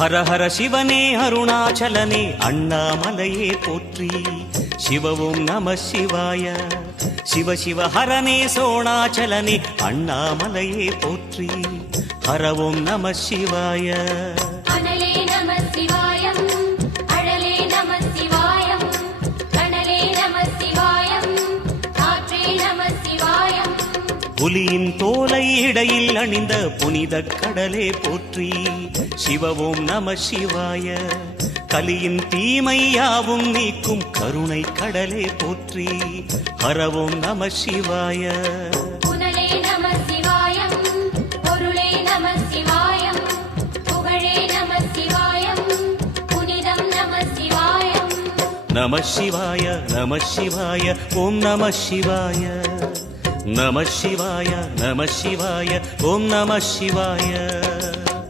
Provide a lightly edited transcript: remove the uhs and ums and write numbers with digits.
ஹர ஹர சிவனே அருணாச்சலனே அண்ணாமலையே போற்றி. சிவவும் நம சிவாய. சிவ சிவ ஹரனே சோணாச்சலனே அண்ணாமலையே போற்றி. ஹரவும் நம சிவாய. அனலே நம சிவாயம், அழலே நம சிவாயம், கனலே நம சிவாயம், காற்றே நம சிவாயம். புலியின் தோலை இடையில் அணிந்த புனித கடலே போற்றி. சிவவும் நம சிவாய. கலியின் தீமையாவும் நீக்கும் கருணை கடலே போற்றி. ஹரவும் நம சிவாய. புனலே நம சிவாயம், பொருளே நம சிவாயம், புகழே நம சிவாயம், புனிதம் நம சிவாயம். நம சிவாய நம சிவாய ஓம் நம சிவாய. நம சிவாய நம சிவாய ஓம் நம சிவாய.